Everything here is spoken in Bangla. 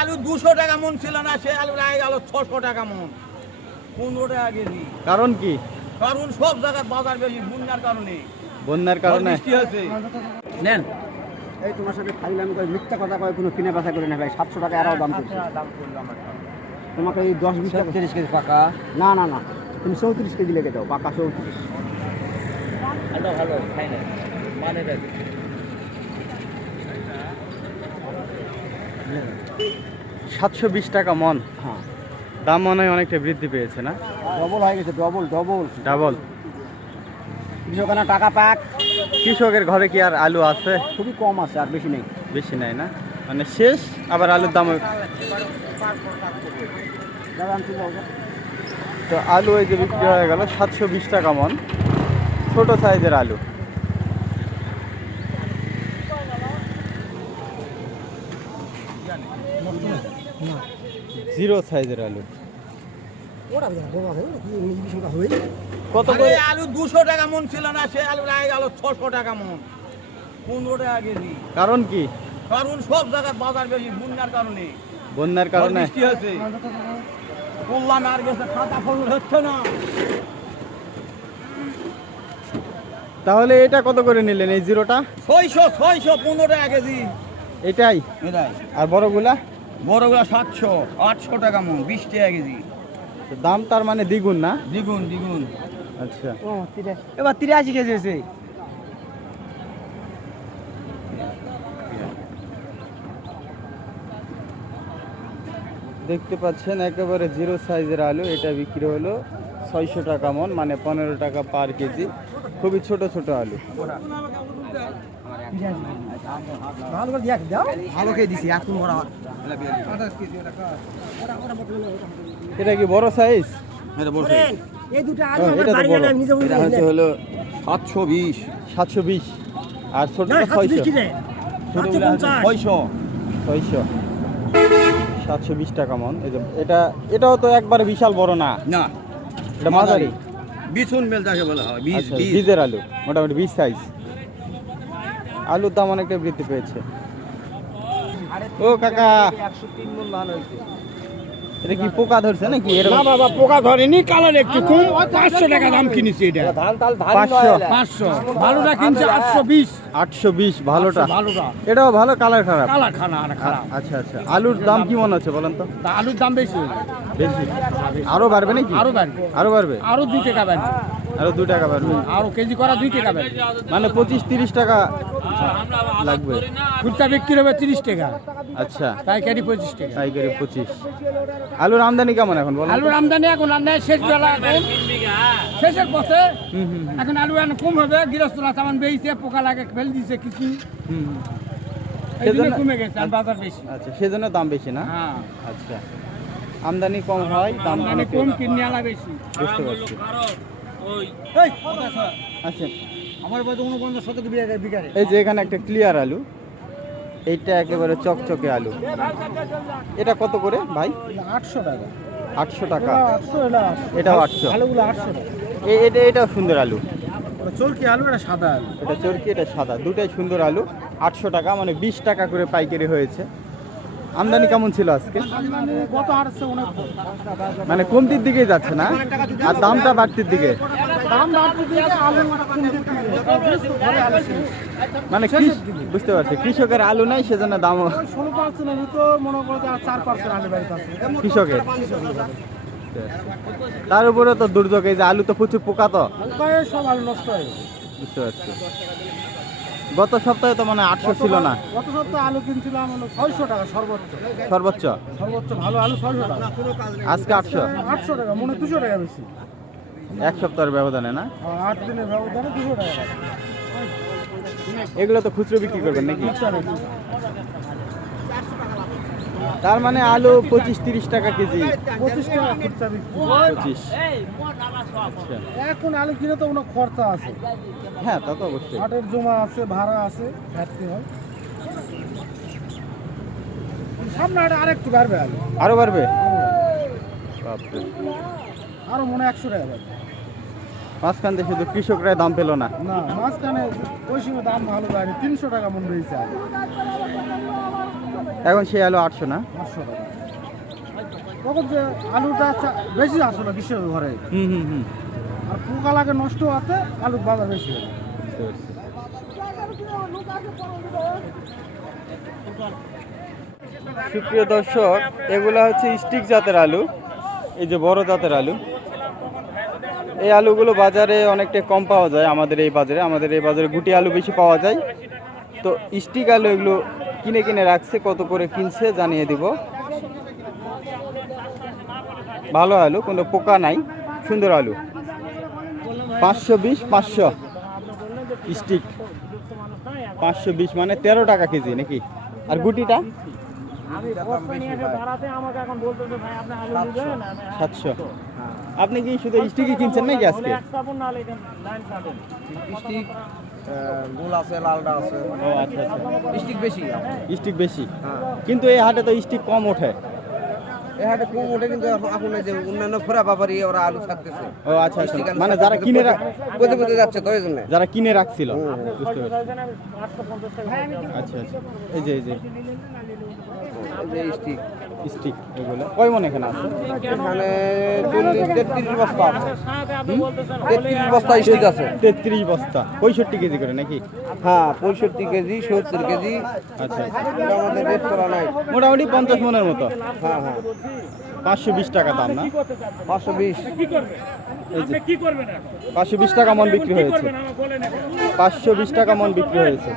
আলু 200 টাকা মন ছিল না, সে আলু লাগে গেল 600 টাকা মন, 15 টাকা কেজি। কারণ কি? কারণ সব জায়গায় বাজার বেশি বন্যার কারণে। বন্যার কারণে বৃষ্টি হয়েছে। নেন এই তোমার সাথে ফাইলামি করে মিথ্যা কথা কয়, কোনো কিনে বেচা করে না ভাই। 700 টাকা আরও দাম করছে। তোমাকে এই 10-20 টাকা 30 কেজি পাকা। না না না, তুমি 34 কেজি লেগে দাও, পাকা 34। এটা ভালো খাই না মানে এটা 720 টাকা মন। হ্যাঁ, দাম মনে হয় অনেকটা বৃদ্ধি পেয়েছে না? ডবল হয়ে গেছে, ডবল। ডাবল। কৃষকেরা টাকা পাক। কৃষকের ঘরে কি আর আলু আছে? খুবই কম আছে, আর বেশি নেই। বেশি নাই না, মানে শেষ। আবার আলুর দাম, তো আলু এই যে বিক্রি হয়ে গেল 720 টাকা মন, ছোট সাইজের আলু। জিরো সাইজের আলু কত করে? আলু 200 টাকা মন ছিল না, সে আলু লাগে গেল 600 টাকা মন, 15 টাকা কেজি। কারণ কি? কারণ সব জায়গায় বাজার বেশি বন্যার কারণে। বন্যার কারণে বৃষ্টি হয়েছে। বললাম আর গেছে, খাতা ফল হচ্ছে না। তাহলে এটা কত করে নিলেন এই জিরোটা? 615 টাকা কেজি। এটাই? এটাই। আর বড়গুলা? বড়গুলা 700, 800 টাকা মন, 20 টাকা কেজি। তো দাম তার মানে দ্বিগুণ না? দ্বিগুণ। আচ্ছা, এবার 83 কেজি হয়েছে। দেখতে পাচ্ছেন একেবারে জিরো সাইজের আলু। এটা বিক্রি হলো 600 টাকা মন, মানে 15 টাকা পার কেজি। খুবই ছোট ছোট আলু। ভালো খেয়ে দিছি এখন। এটা কি বড় সাইজ? এটা বড় এই দুটো এটা তো বড়। এটা হচ্ছে হলো 720, 720। আর ছোটটা 600। ছোটগুলো হচ্ছে 600। 600, 720 টাকা মন। এই যে এটাও তো একবারে বিশাল বড় না, না এটা মাঝারি। বিছুন মেল যাকে বলা হয়, আচ্ছা, বীজের আলু, মোটামুটি 20 সাইজ। আলুর দাম অনেকটা বৃদ্ধি পেয়েছে। ও কাকা, 103 মন ধান হয়েছে। এটা কি পোকা ধরছে নাকি? না বাবা, পোকা ধরেনি, কালার একটু কম। 500 টাকা দাম কিনেছি এটা। ধান 500। ভালোটা কিনছে 820। 820 ভালোটা। ভালোটা এটাও ভালো, কালার খারাপ। কালার খারাপ। আচ্ছা আচ্ছা, আলুর দাম কি মনে হচ্ছে বলেন তো? তা আলুর দাম বেশি, বেশি? আরো বাড়বে নাকি? আরো বাড়বে। আরো বাড়বে? আরো 2 টাকা বাড়বে। আরো 2 টাকা বাড়বে, আরো কেজি করা 2 টাকা বাড়বে। মানে 25-30 টাকা লাগবে। খুচরা বিক্রি হবে 30 টাকা, আচ্ছা, পাইকারি 25 টাকা। পাইকারি 25। আলুর আমদানি কেমন এখন বলেন? আলুর আমদানি এখন আমদানি শেষ বেলা, শেষের পথে। এখন আলু কম হবে, গৃহস্থরা তেমন বেশি পোকা লাগে, ফেল দিছে কিছু, এই জন্য কমে গেছে। আর বাজার বেশি। আচ্ছা, সেজন্য দাম বেশি না? হ্যাঁ, আচ্ছা, আমদানি কম হয়, দাম আমদানি অনেক কম, কিনে আলা বেশি। বুঝতে পারছি। আচ্ছা, আমার বাড়িতে 49 শতক বিঘারে। এই যে এখানে একটা ক্লিয়ার আলু, এইটা একেবারে চকচকে আলু। এটা কত করে ভাই? 800 টাকা। 800 টাকা। 800, এটা এটাও 800। আলুগুলো 800 টাকা। এটাও সুন্দর আলু। চলকি আলু, এটা সাদা আলু। এটা চরকি, এটা সাদা, দুটাই সুন্দর আলু। 800 টাকা, মানে 20 টাকা করে পাইকারি হয়েছে। আমদানি কেমন ছিল আজকে? কত হারছে? অনেক মানে কমতির দিকেই যাচ্ছে না, আর দামটা বাড়তির দিকে। দাম বাড়তে দিয়ে আলু কমতে দিয়ে ঘরে আলু শেষ। মানে বুঝতে পারছি, কৃষকের আলু নাই, সেজন্য দামও 16% তো মনে করতে, আর 4% আলু বাড়িতে আছে কৃষকের। তার উপরে তো দুর্যোগ, এই যে আলু তো প্রচুর পোকা, তো পোকায় সব আলু নষ্ট হয়ে গেছে। বুঝতে পারছি। গত সপ্তাহে তো মানে 800 ছিল না? গত সপ্তাহে আলু কিনছিলাম হলো 600 টাকা সর্বোচ্চ। সর্বোচ্চ ভালো আলু 600 টাকা। আজকে 800। 800 টাকা, মনে 200 টাকা বেশি। এক সপ্তাহের ব্যবধানে না? 8 দিনের ব্যবধানে 200 টাকা। এগুলো তো খুচরো বিক্রি করবেন নাকি? তার মানে আলু 25-30 টাকা কেজি। 25 টাকা খুচরা বিক্রি। 25। আচ্ছা, এখন আলু কিনে তো কোনো খরচা আছে। হ্যাঁ তা তো অবশ্যই। হাটের জমা আছে, ভাড়া আছে, ঘাটতি হয়। সামনে হাটে আরেকটু বাড়বে আলু। আরো বাড়বে? বাপরে, আরো মনে হয় 100 টাকা বাড়বে। মাঝখান থেকে শুধু কৃষকরাই দাম পেল না। না, মাঝখানে ওই সময় দাম ভালো যায়নি, 300 টাকা মন রয়েছে আলু। এখন সেই আলু 800 না? 800 টাকা। তখন যে আলুটা বেশি আসলো গ্রীষ্মের ঘরে, আর পোকা লাগে নষ্ট হতে আলুর বাজার বেশি হয়। সুপ্রিয় দর্শক, এগুলা হচ্ছে স্টিক জাতের আলু, এই যে বড় জাতের আলু। এই আলুগুলো বাজারে অনেকটা কম পাওয়া যায় আমাদের এই বাজারে গুটি আলু বেশি পাওয়া যায়। তো স্টিক আলু এগুলো কিনে রাখছে, কত করে কিনছে জানিয়ে দিব। ভালো আলু, কোনো পোকা নাই, সুন্দর আলু। 520 500 স্টিক, 520 মানে 13 টাকা কেজি নাকি? আর গুটিটা 700। আপনি কি শুধু স্টিকই কিনছেন নাকি আজকে? স্টিক গোল আছে, লালটা আছে। ও আচ্ছা আচ্ছা, স্টিক বেশি। স্টিক বেশি, কিন্তু এই হাটে তো স্টিক কম ওঠে। এই হাটে কম ওঠে, কিন্তু এখন এই যে অন্যান্য খোরা ব্যাপারী ওরা আলু ছাড়তেছে। ও আচ্ছা আচ্ছা, মানে যারা কিনে পচে যাচ্ছে তো এই জন্য। যারা কিনে রাখছিল, বুঝতে পারছি। আচ্ছা আচ্ছা, এই যে স্টিক স্টিক এগুলো কয় মন এখানে আছে? এখানে 33 বস্তা আছে। 33 বস্তা স্টিক আছে। 33 বস্তা, 65 কেজি করে নাকি? হ্যাঁ, 65 কেজি, 70 কেজি। আচ্ছা, এটা আমাদের রেট করা নাই। মোটামুটি 50 মনের মতো। হ্যাঁ হ্যাঁ, 520 টাকা দাম না? 520। এই যে 520 টাকা মন বিক্রি হয়েছে, 520 টাকা মন বিক্রি হয়েছে।